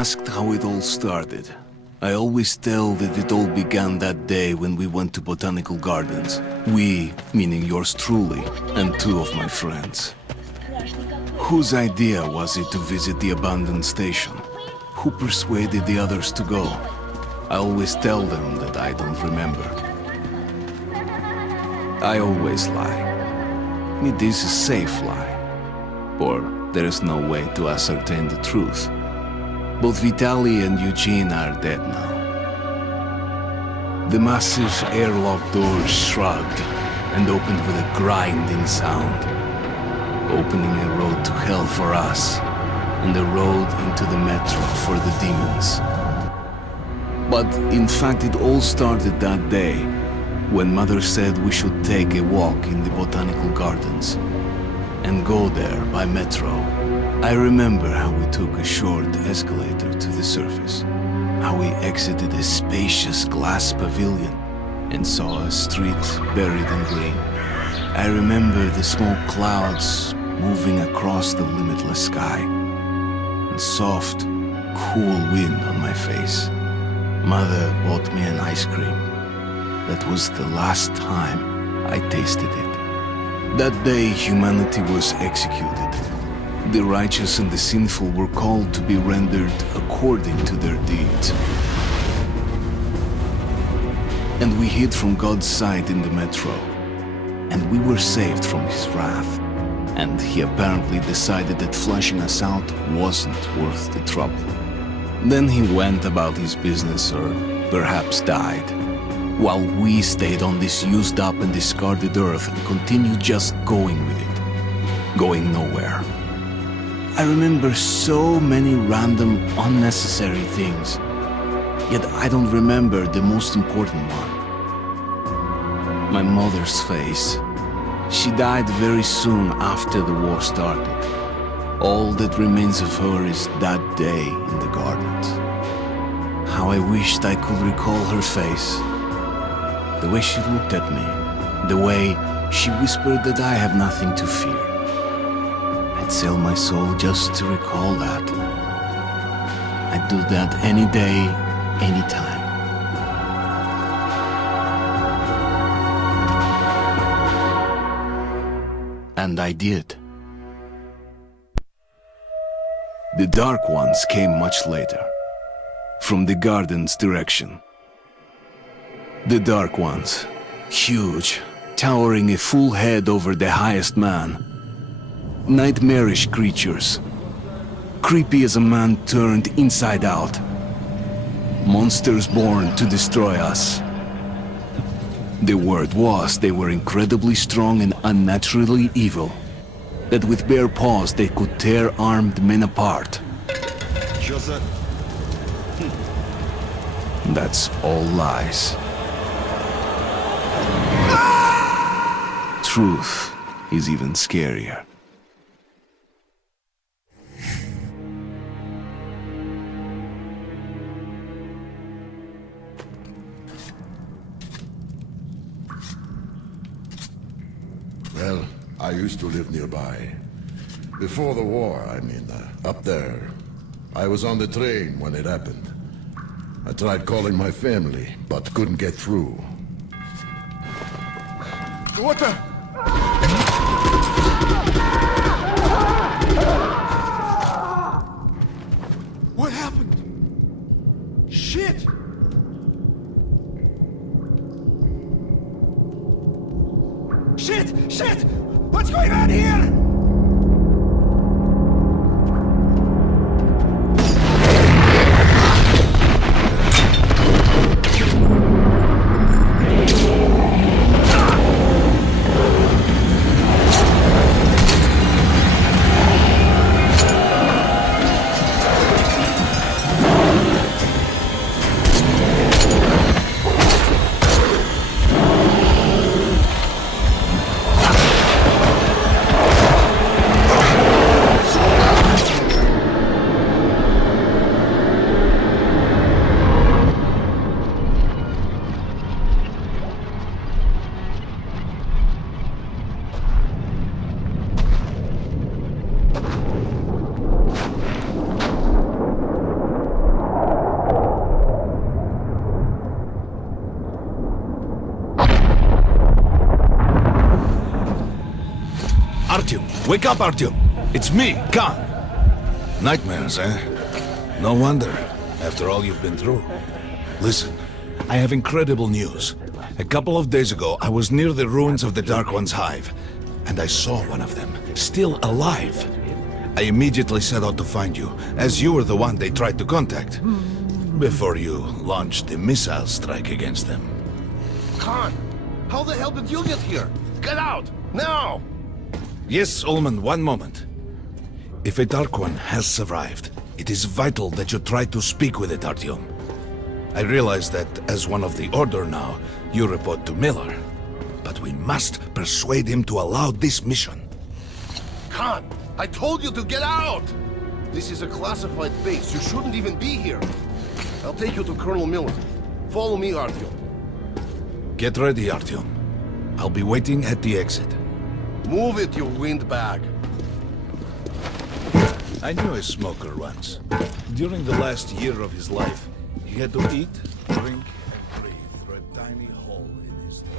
asked how it all started, I always tell that it all began that day when we went to botanical gardens. We, meaning yours truly, and two of my friends. Whose idea was it to visit the abandoned station? Who persuaded the others to go? I always tell them that I don't remember. I always lie. It is a safe lie. Or there is no way to ascertain the truth. Both Vitaly and Eugene are dead now. The massive airlock doors shrugged and opened with a grinding sound, opening a road to hell for us and a road into the metro for the demons. But in fact, it all started that day when Mother said we should take a walk in the botanical gardens and go there by metro. I remember how we took a short escalator to the surface, how we exited a spacious glass pavilion and saw a street buried in green. I remember the smoke clouds moving across the limitless sky, and soft, cool wind on my face. Mother bought me an ice cream. That was the last time I tasted it. That day, humanity was executed. The righteous and the sinful were called to be rendered according to their deeds. And we hid from God's sight in the metro, and we were saved from his wrath. And he apparently decided that flashing us out wasn't worth the trouble. Then he went about his business, or perhaps died, while we stayed on this used up and discarded earth and continued just going with it, going nowhere. I remember so many random, unnecessary things, yet I don't remember the most important one. My mother's face. She died very soon after the war started. All that remains of her is that day in the gardens. How I wished I could recall her face. The way she looked at me. The way she whispered that I have nothing to fear. I'd sell my soul just to recall that. I'd do that any day, any time. And I did. The Dark Ones came much later, from the garden's direction. The Dark Ones, huge, towering a full head over the highest man. Nightmarish creatures, creepy as a man turned inside out. Monsters born to destroy us. The word was they were incredibly strong and unnaturally evil. That with bare paws they could tear armed men apart. That's all lies. Truth is even scarier. Well, I used to live nearby. Before the war, I mean, up there. I was on the train when it happened. I tried calling my family, but couldn't get through. What the? What happened? Shit! Shit! Shit! What's going on here? Artyom! Wake up, Artyom! It's me, Khan! Nightmares, eh? No wonder, after all you've been through. Listen, I have incredible news. A couple of days ago, I was near the ruins of the Dark One's hive, and I saw one of them, still alive. I immediately set out to find you, as you were the one they tried to contact, before you launched the missile strike against them. Khan, how the hell did you get here? Get out, now! Yes, Ullman, one moment. If a Dark One has survived, it is vital that you try to speak with it, Artyom. I realize that, as one of the Order now, you report to Miller. But we must persuade him to allow this mission. Khan, I told you to get out! This is a classified base. You shouldn't even be here. I'll take you to Colonel Miller. Follow me, Artyom. Get ready, Artyom. I'll be waiting at the exit. Move it, you windbag. I knew a smoker once. During the last year of his life, he had to eat, drink, and breathe through a tiny hole in his throat.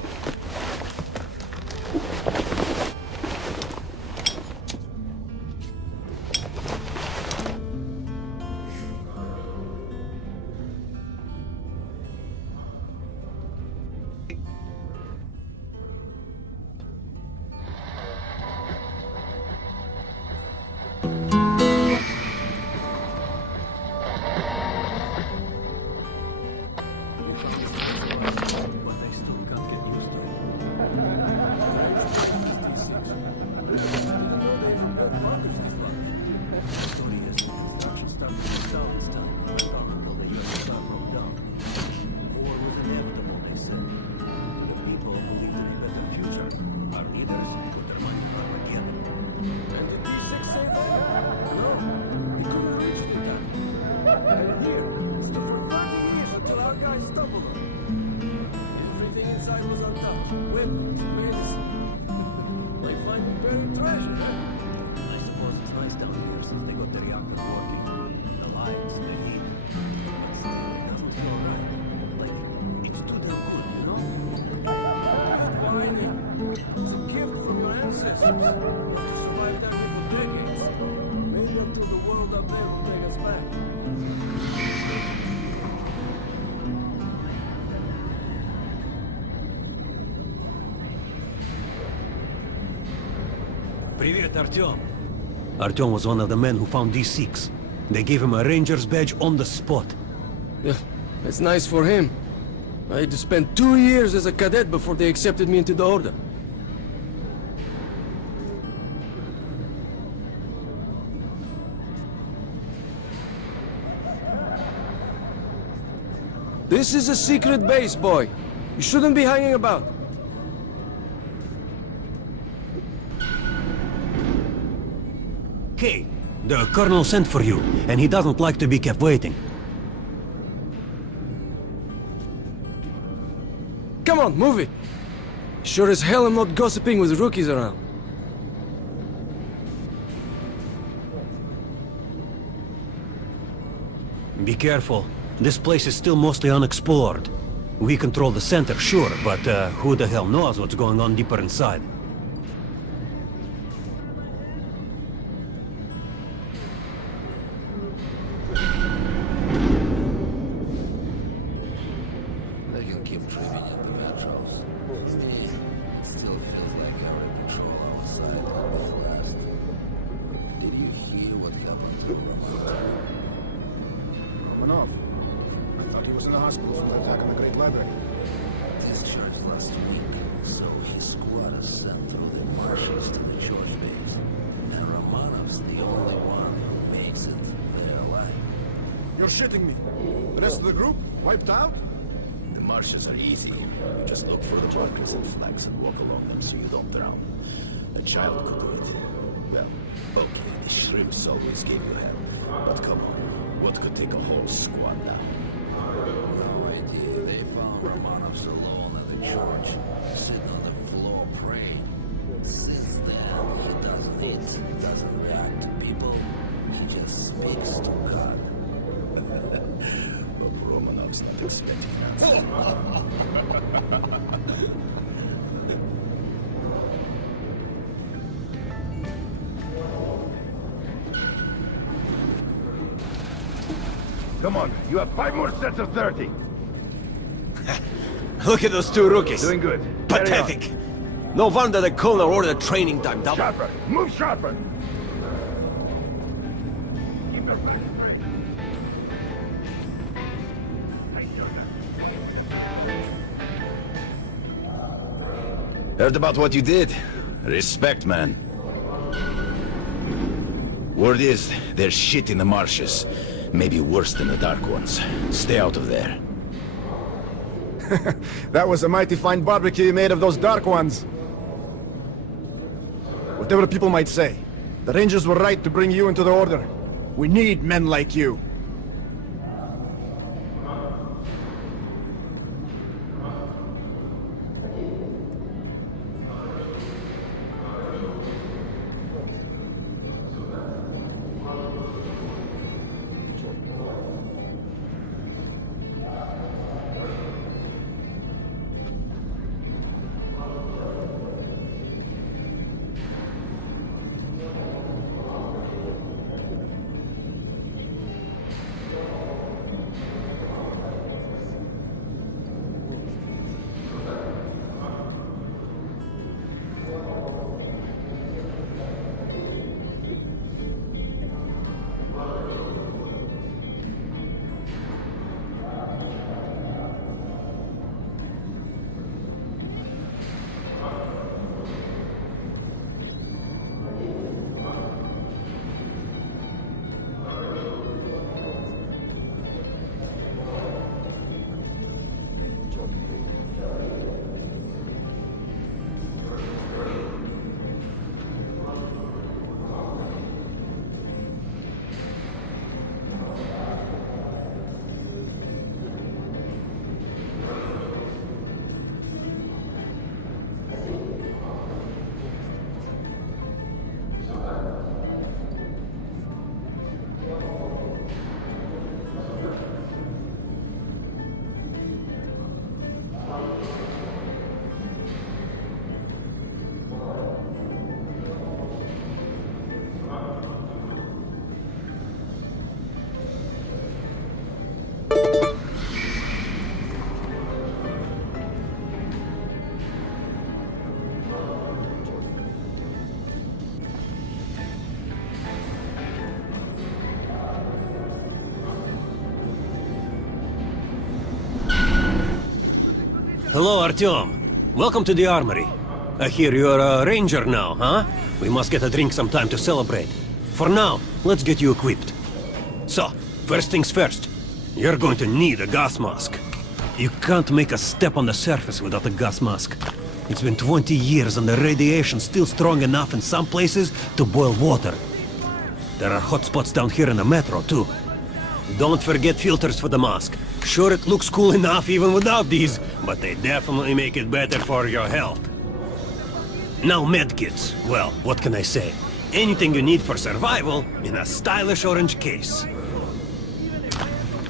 Привет, Artyom. Artyom was one of the men who found these Sikhs. They gave him a ranger's badge on the spot. Yeah, it's nice for him. I had to spend 2 years as a cadet before they accepted me into the Order. This is a secret base, boy. You shouldn't be hanging about. Hey, the Colonel sent for you, and he doesn't like to be kept waiting. Come on, move it. Sure as hell I'm not gossiping with rookies around. Be careful. This place is still mostly unexplored. We control the center, sure, but who the hell knows what's going on deeper inside? They can keep trimming at the metros. Me, it still feels like you're in control outside of last. Did you hear what happened to Romanov? Romanov? I thought he was in the hospital from the attack on the Great Library. Discharged last week, so his squad is sent through the marshes to the church base. And Romanov's the only one who makes it there alive. You're shitting me. The rest of the group? Wiped out? The marshes are easy. You just look for the buildings and flags and walk along them so you don't drown. A child could do it. Well, okay, the shrimp soldiers gave you hell. But come on, what could take a whole squad down? No idea. They found Romanov's alone at the church, sitting on the floor praying. Since then, he doesn't eat, he doesn't react to people, he just speaks to God. But Romanov's not expecting that. Come on, you have 5 more sets of 30. Look at those two rookies. Doing good. Carry on. Pathetic. No wonder the colonel ordered training time double. Sharper! Move sharper! Heard about what you did. Respect, man. Word is, there's shit in the marshes. Maybe worse than the Dark Ones. Stay out of there. That was a mighty fine barbecue you made of those Dark Ones. Whatever people might say, the Rangers were right to bring you into the Order. We need men like you. Hello, Artyom. Welcome to the armory. I hear you're a ranger now, huh? We must get a drink sometime to celebrate. For now, let's get you equipped. So, first things first. You're going to need a gas mask. You can't make a step on the surface without a gas mask. It's been 20 years and the radiation's still strong enough in some places to boil water. There are hot spots down here in the metro, too. Don't forget filters for the mask. Sure, it looks cool enough even without these, but they definitely make it better for your health. Now medkits. Well, what can I say? Anything you need for survival in a stylish orange case.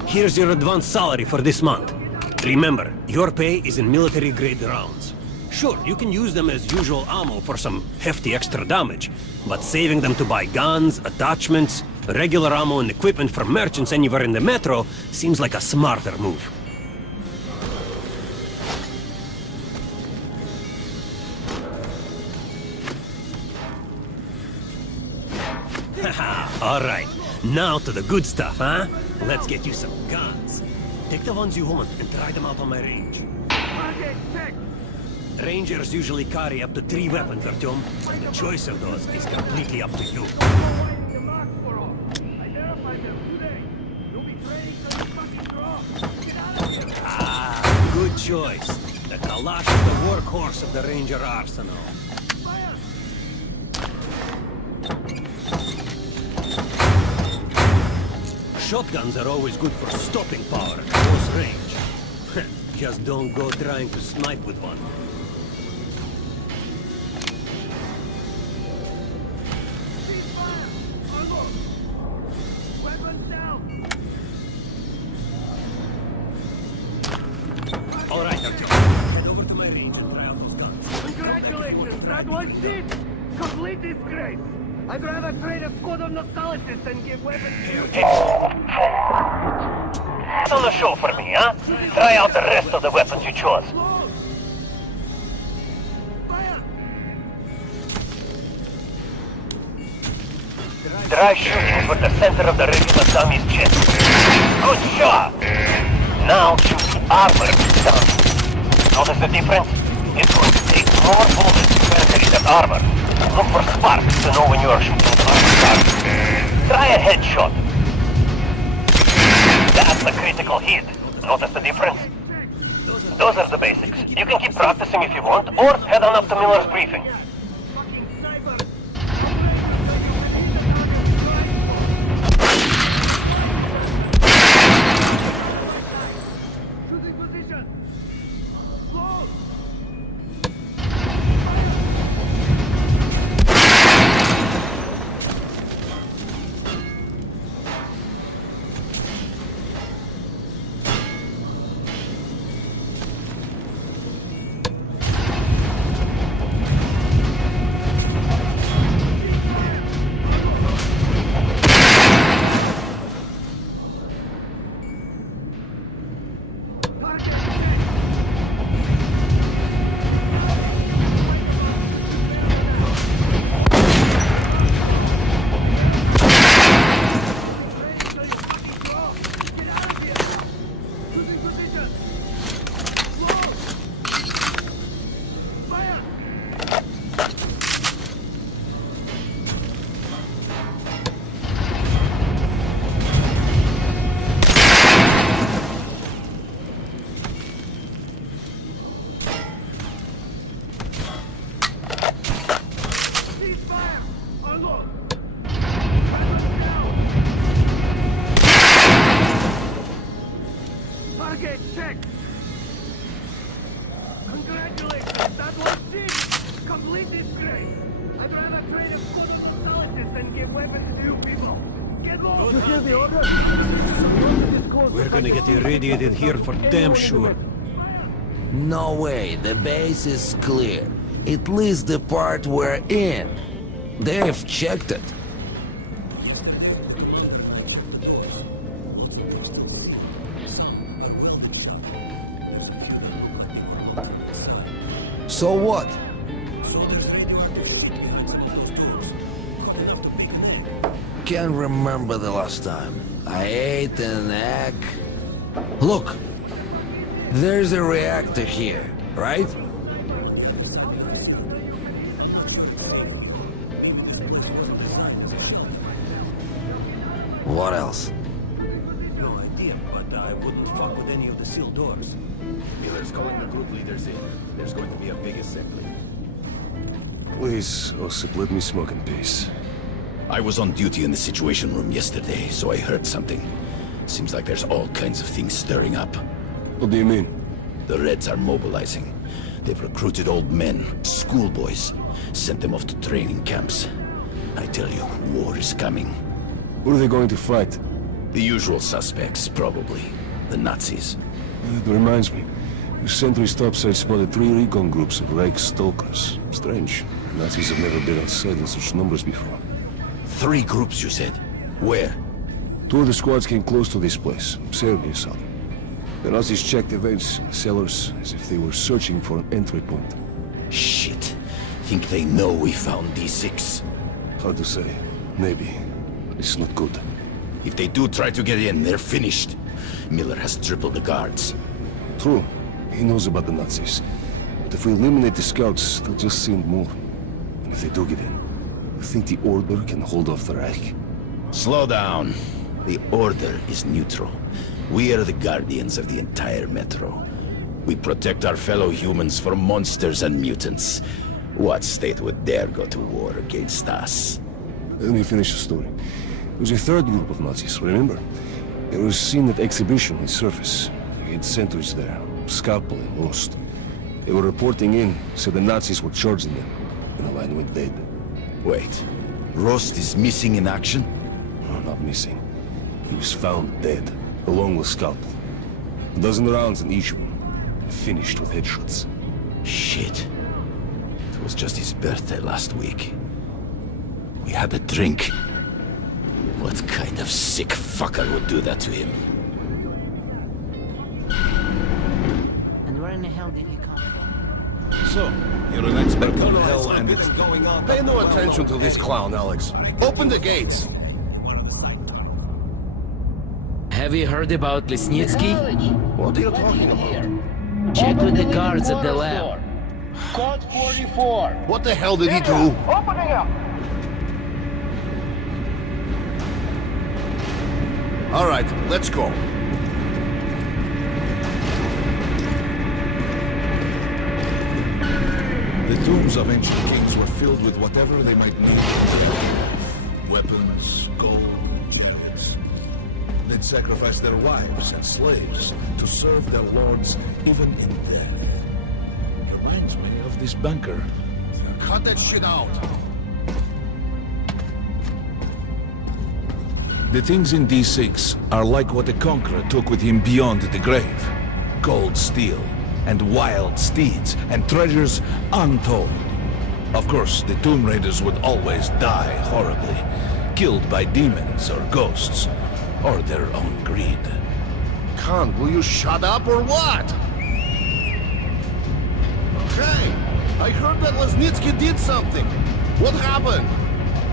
Here's your advance salary for this month. Remember, your pay is in military-grade rounds. Sure, you can use them as usual ammo for some hefty extra damage, but saving them to buy guns, attachments, regular ammo and equipment for merchants anywhere in the metro seems like a smarter move. Haha, alright. Now to the good stuff, huh? Let's get you some guns. Take the ones you want and try them out on my range. Rangers usually carry up to 3 weapons, Artyom. The choice of those is completely up to you. Ah, good choice. The Kalash is the workhorse of the Ranger arsenal. Shotguns are always good for stopping power at close range. Just don't go trying to snipe with one. All right, Artyom. Head over to my range and try out those guns. Congratulations, that was it! Complete disgrace! I'd rather trade a squad of nostalgists than give weapons. Put on the show for me, huh? Try out the rest of the weapons you chose. Try shooting for the center of the regular dummy's chest. Good shot! Now shoot the armored dummy. Notice the difference? It's going to take more bullets to penetrate that armor. Look for sparks to know when you are shooting armored targets. Try a headshot. That's a critical hit. Notice the difference? Those are the basics. You can keep practicing if you want, or head on up to Miller's briefing. Target checked! Congratulations! That was it! Complete this grade! I'd rather trade a good brutality than give weapons to you people! Get lost! You hear the order? We're gonna get irradiated here for damn sure. No way, the base is clear. At least the part we're in. They've checked it. So what? Can't remember the last time. I ate an egg. Look! There's a reactor here, right? What else? No idea, but I wouldn't fuck with any of the sealed doors. Miller's calling the group leaders in. There's going to be a big assembly. Please, Osip, let me smoke in peace. I was on duty in the Situation Room yesterday, so I heard something. Seems like there's all kinds of things stirring up. What do you mean? The Reds are mobilizing. They've recruited old men, schoolboys, sent them off to training camps. I tell you, war is coming. Who are they going to fight? The usual suspects, probably. The Nazis. It reminds me. The sentry's topside spotted 3 recon groups of Reich stalkers. Strange. Nazis have never been outside in such numbers before. 3 groups, you said? Where? 2 of the squads came close to this place. Serbius on. The Nazis checked the vents in the cellars as if they were searching for an entry point. Shit. Think they know we found D6? Hard to say. Maybe. But it's not good. If they do try to get in, they're finished. Miller has tripled the guards. True. He knows about the Nazis. But if we eliminate the scouts, they'll just send more. And if they do get in, you think the Order can hold off the Reich? Slow down. The Order is neutral. We are the guardians of the entire Metro. We protect our fellow humans from monsters and mutants. What state would dare go to war against us? Let me finish the story. There was a 3rd group of Nazis, remember? They were seen at exhibition on the surface. We had sentries there, Scalpel and Rost. They were reporting in, said the Nazis were charging them, and the line went dead. Wait, Rost is missing in action? No, not missing. He was found dead, along with Scalpel. A dozen rounds in each one, finished with headshots. Shit. It was just his birthday last week. We had a drink. What kind of sick fucker would do that to him? in the hell did he come from? So, you're an expert on hell and its... Pay no attention to this clown, Alex. Open the gates. Have you heard about Lesnitsky? What are you talking about? Check with the guards at the lab. Code 44. What the hell did he do? Opening up. All right, let's go. The tombs of ancient kings were filled with whatever they might need. Weapons, gold, goods. They'd sacrifice their wives and slaves to serve their lords even in death. Reminds me of this bunker. Cut that shit out. The things in D6 are like what the Conqueror took with him beyond the grave. Gold steel, and wild steeds, and treasures untold. Of course, the Tomb Raiders would always die horribly, killed by demons or ghosts, or their own greed. Khan, will you shut up or what? Hey, I heard that Lesnitsky did something. What happened?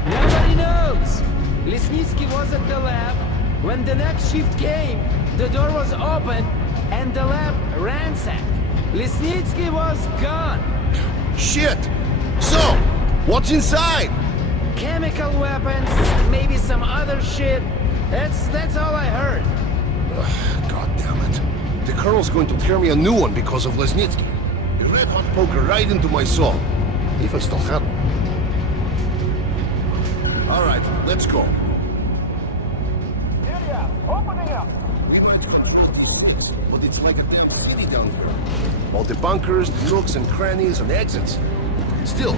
Nobody knows! Lesnitsky was at the lab. When the next shift came, the door was open and the lab ransacked. Lesnitsky was gone. Shit! So, what's inside? Chemical weapons, maybe some other shit. That's all I heard. God damn it. The Colonel's going to tear me a new one because of Lesnitsky. A red-hot poker right into my soul. If I still had one. All right, let's go. Area, opening up. But it's like a damn city down here. All the bunkers, the nooks and crannies and exits. Still,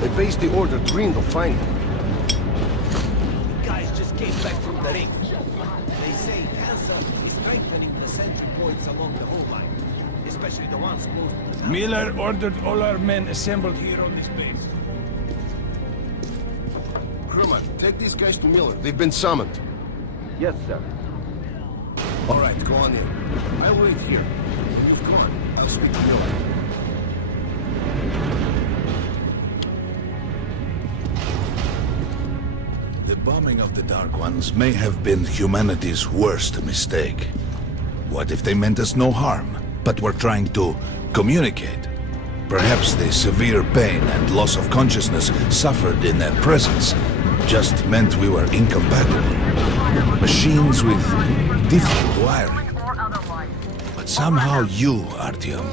they base the order green to find them. Guys just came back from the ring. They say cancer is strengthening the sentry points along the whole line, especially the ones close to the town. Miller ordered all our men assembled here on this base. Kerman, take these guys to Miller. They've been summoned. Yes, sir. All right, go on in. I'll wait here. You've gone. I'll speak to Miller. The bombing of the Dark Ones may have been humanity's worst mistake. What if they meant us no harm, but were trying to communicate? Perhaps the severe pain and loss of consciousness suffered in their presence just meant we were incompatible. Machines with different wiring. But somehow you, Artyom,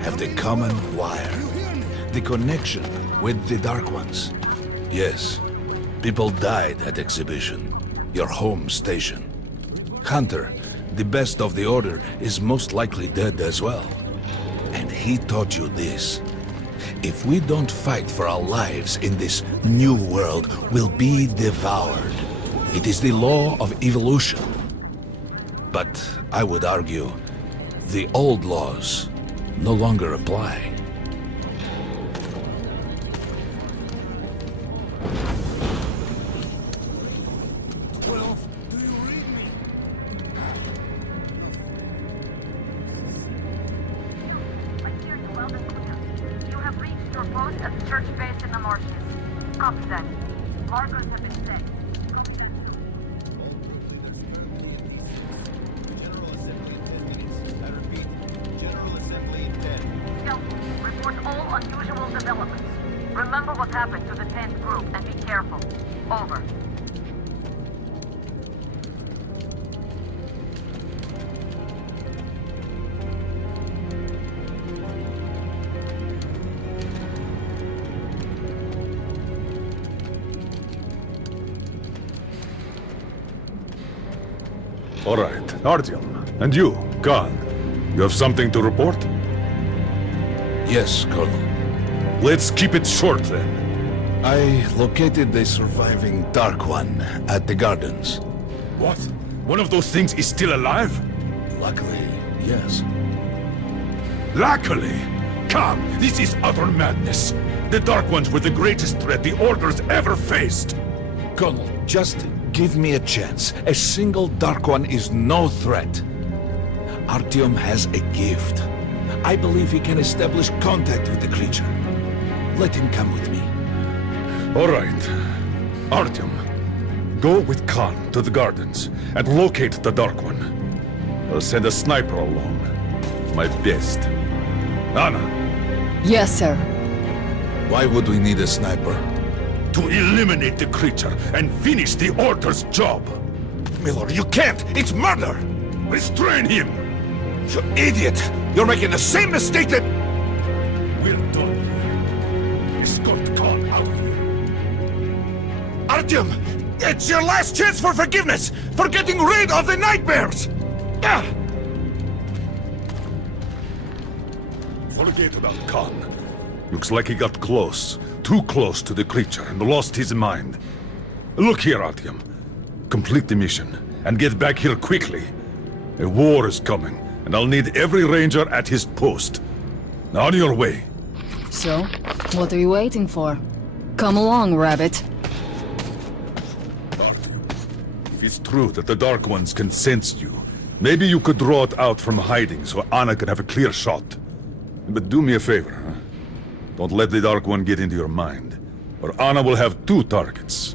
have the common wire. The connection with the Dark Ones. Yes, people died at Exhibition, your home station. Hunter, the best of the Order, is most likely dead as well. And he taught you this. If we don't fight for our lives in this new world, we'll be devoured. It is the law of evolution. But I would argue, the old laws no longer apply. Remember what happened to the 10th group and be careful. Over. All right, Artyom. And you, Khan. You have something to report? Yes, Colonel. Let's keep it short, then. I located the surviving Dark One at the gardens. What? One of those things is still alive? Luckily, yes. Luckily? Come, this is utter madness. The Dark Ones were the greatest threat the Order's ever faced. Colonel, just give me a chance. A single Dark One is no threat. Artyom has a gift. I believe he can establish contact with the creature. Let him come with me. All right. Artyom, go with Khan to the gardens and locate the Dark One. I'll send a sniper along. My best. Anna, Yes, sir. Why would we need a sniper? to eliminate the creature and finish the Order's job. Miller, you can't! It's murder! Restrain him! You idiot! You're making the same mistake that... We're done. Escort Khan out here. Artyom! It's your last chance for forgiveness! For getting rid of the nightmares! Ah! Forget about Khan. Looks like he got close. Too close to the creature and lost his mind. Look here, Artyom. Complete the mission and get back here quickly. A war is coming, and I'll need every ranger at his post. Now on your way. So, what are you waiting for? Come along, Rabbit. If it's true that the Dark Ones can sense you, maybe you could draw it out from hiding so Anna can have a clear shot. But do me a favor, huh? Don't let the Dark One get into your mind, or Anna will have two targets.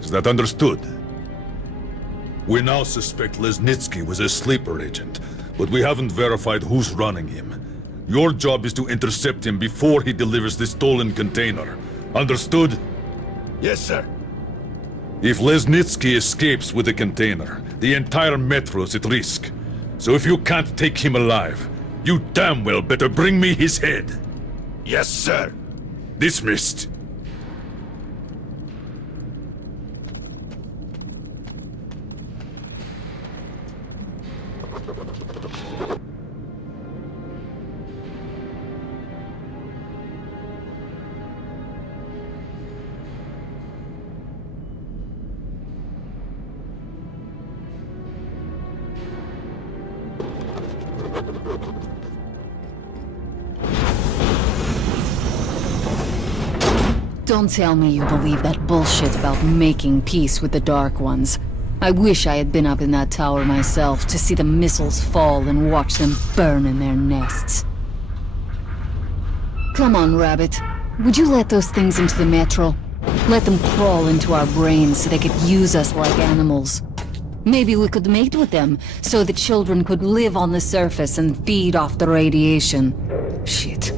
Is that understood? We now suspect Lesnitsky was a sleeper agent, but we haven't verified who's running him. Your job is to intercept him before he delivers the stolen container. Understood? Yes, sir. If Lesnitsky escapes with the container, the entire Metro's at risk. So if you can't take him alive, you damn well better bring me his head. Yes, sir. Dismissed. Don't tell me you believe that bullshit about making peace with the Dark Ones. I wish I had been up in that tower myself to see the missiles fall and watch them burn in their nests. Come on, Rabbit. Would you let those things into the Metro? Let them crawl into our brains so they could use us like animals. Maybe we could mate with them, so the children could live on the surface and feed off the radiation. Shit.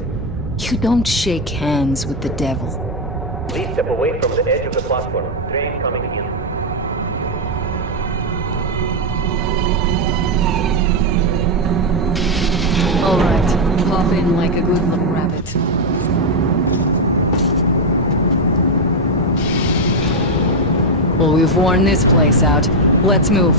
You don't shake hands with the devil. Please step away from the edge of the platform. Train coming in. Alright, hop in like a good little rabbit. Well, we've worn this place out. Let's move.